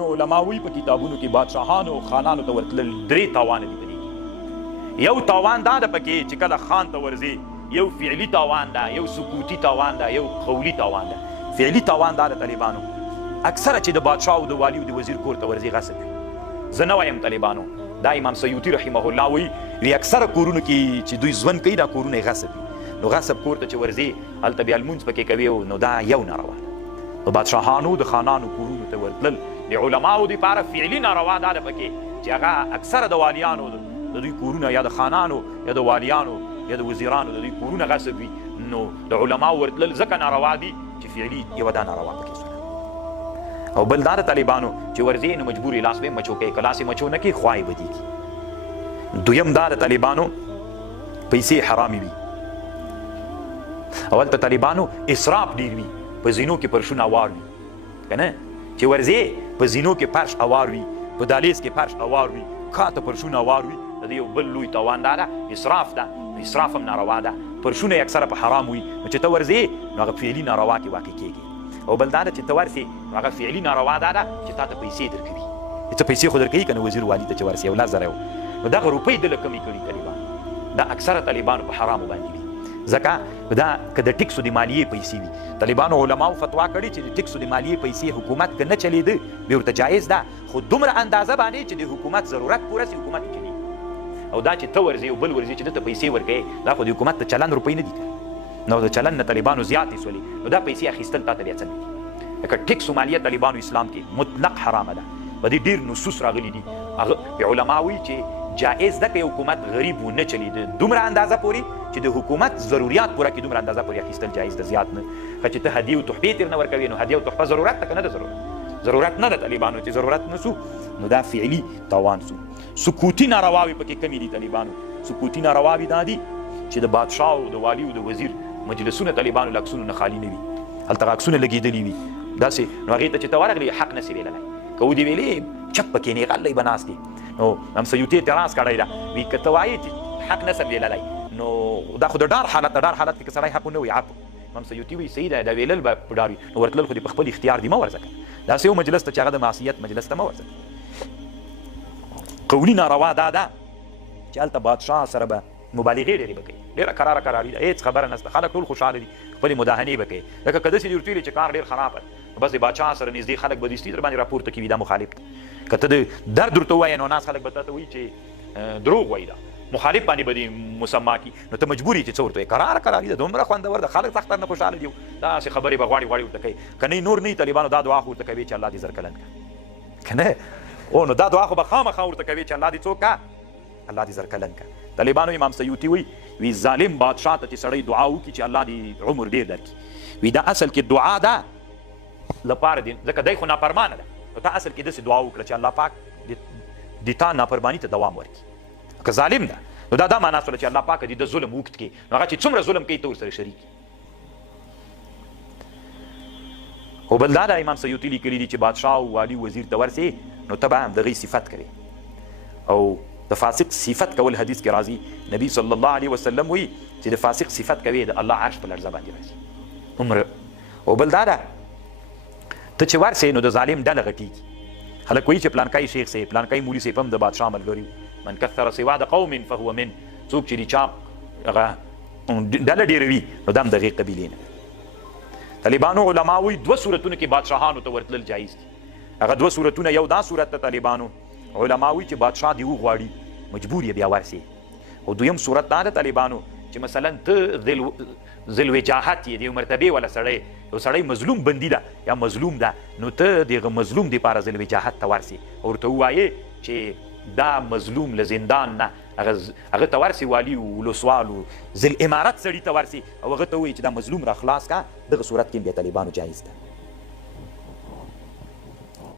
نو علما وایي په کتابونو کې بادشاهانو او خانانو ته ورتلل 3 تاوانه دي په دې کې. یو تاوان دا ده پکې چې کله خان ته ورځې یو فعلي تاوان ده، یو سکوتي تاوان ده، یو قولي تاوان ده. فعلي تاوان دا د طالبانو اکثره چې د بادشاه او د والي او د وزیر کور ته ورځي غصب وي. زه نه وایم طالبانو، دا امام سیوطي رحمه الله وایي اکثره کورونو کې چې دوی ژوند کوي دا کورونه یې غصب وي. نو غصب کور ته چې ورځي هلته بیا لمونځ پکې کوي، نو دا یو ناروا ده. د بادشاهانو د خانانو کورونو ته ورتلل د علماو دپاره فعلي ناروا دا ده پکې چې هغه اکثره د والیانو د دوی کورونه یا د خانانو یا د والیانو یا د وزیرانو د دوی کورونه غصب وي. نو د علماو ورتلل ځکه ناروا دي چې فعلي یوه دا ناروا پکې شوه. او بل دا د طالبانو چې ورځې نو مجبور یې لاس به مچو کوي، که لاس یې مچو نه کوي خوا یې بدېږي. دویم دا د طالبانو پیسې حرامې وي. اول ته طالبانو اسراف ډېر وي، په زینو کې پرشونه اوار وي که نه، چې ورځې په زینو کې فرش اوار وي، په دهلیز کې فرش اوار وي، کاته پرشونه اوار وي. د دې یو بل لوی تاوان دا ده اسراف ده. اسراف هم ناروا ده. پرشونه یې اکثره په حرام وي، نو چې ته ورځې نو هغه فعلي ناروا کې واقع کېږي. او بل دا ده چې ته ورسې نو هغه فعلي ناروا دا ده چې تا ته پیسې درکوي. ته پیسې خو درکوي که نه وزیر والي ته چې ورسې یو 10,000 نو دغه روپۍ دله کمې کړي طالبان. دا اکثره طالبانو په حرامو باندې وي. ځکه دا که د ټکسو د مالیې پیسې وي، طالبانو علماو فتوا کړې چې د ټکسو د مالیې پیسې حکومت که نه چلېده بیا ورته جایز ده، خو دومره اندازه باندې چې د حکومت ضرورت پوره سي حکومت چلي. او دا چې ته ورځې یو بل ورځې چې ده ته پیسې ورکوې دا خو د حکومت د چلن روپۍ نه دي کړي. نو د چلن نه طالبانو زیاتې سولې، نو دا پیسې اخیستل تا ته بیا څنګه دي؟ لکه ټکس و مالیه طالبانو اسلام کې مطلق حرامه ده. په دې ډېر نصوص راغلي دي. هغه علما وایي چې جایز ده که یو حکومت غریب ونه چلېده دومره اندازه پورې چې د حکومت ضروریات پوره کړي، دومره اندازه پورې اخیستل جایز ده، زیات نه. که چې ته هدیې او تحفې ترې نه ورکوې نو هدیه او تحفه ضرورت ده که نه ده؟ ضرورت نه ده. طالبانو چې ضرورت نه سو نو دا فعلي تاوان سو. سکوتي نارواوې پکې کمې دي طالبانو. سکوتي نارواوې دا دي چې د بادشاه او د والي او د وزیر مجلسونه طالبانو له عکسونو نه خالي نه وي، هلته عکسونه لګېدلي وي داسې. نو هغې ته چې ته ورغلې حق نسې ویللی، که ودې ویلې چپ پکې نه غلی به ناست دي. نو هم سیوطي اعتراض کړی ده، وایي که ته وایې چې حق نسم ویللی نو دا خو د ډار حالت د ډار حالت کې که سړی حق ونه وایي عفو. هم سیوطي وایي صحیح ده، دا ویلل به په ډار وي. نو ورتلل خو دې په خپل اختیار دي، مه ورځه که داسې یو مجلس ته چې هغه د معصیت مجلس ته مه ورځه. قولي ناروا دا ده چې هلته بادشاه سره به مبالغې ډېرې به کوي، ډېره کراره کراري ده، هېڅ خبره نشته، خلک ټول خوشحاله دي، خپلې مداهنې به کوي. لکه که داسې دې ورته ویلي چې کار ډېر خراب دی، بس د بادشاه سره نږدې خلک به دستي در باندې راپورته کوي دا مخالف دی. که ته د درد ورته ووایې نو ناس خلک به تا ته وایي چې دروغ وایي، دا مخالف باندې به دې مسما کړي. نو ته مجبور یې چې څه ورته وایې، کراره کراري ده، دومره خوندور ده، خلک سخت نه خوشحاله دي، داسې خبرې به غواړي ورته کوي. که نه نور نه طالبانو دا دعا خو ورته کوي چې الله دې زرکلن کړه، که نه او نو دا دعا خو به خامخا ورته کوي چې الله دې څوک کا الله دې زرکلن کړه. طالبانو امام سیوطي وی ظالم بادشاه ته چې سړی دعا وکړي چې الله دې عمر ډېر درکړي، وی دا اصل کې دعا ده لپاره دي، ځکه دی خو نافرمانه ده. نو ته اصل کې داسې دعا وکړه چې الله پاک د تا نافرماني ته دوام ورکړي. که ظالم ده نو دا معنا سوله چې الله پاک دې د ظلم اوږد کړي، نو هغه چې څومره ظلم کوي ته ورسره شریک. خو بل دا امام سیوطي لیکلي دي چې بادشاه او والي وزیر ته ورسې نو ته به هم د هغوی صفت کوې. او د فاسق صفت کول حدیث کې راځي، نبی صلی الله علیه وسلم وایي چې د فاسق صفت کوي د الله عرش په لړزه باندې راځي عمره. او بل دا ته چې ورسې نو د ظالم ډله غټېږي. خلک وایي چې پلانکای شیخ صاحب پلانکای مولي صاحب هم د بادشاه ملګري وو. من کثر سوا د قوم فهو من، څوک چې د چا هغه ډله ډېروي نو دا هم د هغې قبیلې نه. طالبانو علما وایي 2 صورتونو کې بادشاهانو ته ورتلل جایز دي. هغه 2 صورتونه، یو دا صورت ته طالبانو علما وایي چې بادشاه دې وغواړي مجبور یې بیا ورسې. او دویم صورت دا ده طالبانو چې مثلا ته ذوالوجاهت یې د یو مرتبې والا سړی، یو سړی مظلوم بندي ده یا مظلوم ده، نو ته د هغه مظلوم دپاره ذوالوجاهت ته ورسې او ورته ووایې چې دا مظلوم له زندان نه هغه ته ورسې، والي ولسوال ذوالامارت سړي ته ورسې او هغه ته ووایي چې دا مظلوم را خلاص کا. دغه صورت کې بیا طالبانو جایز ده.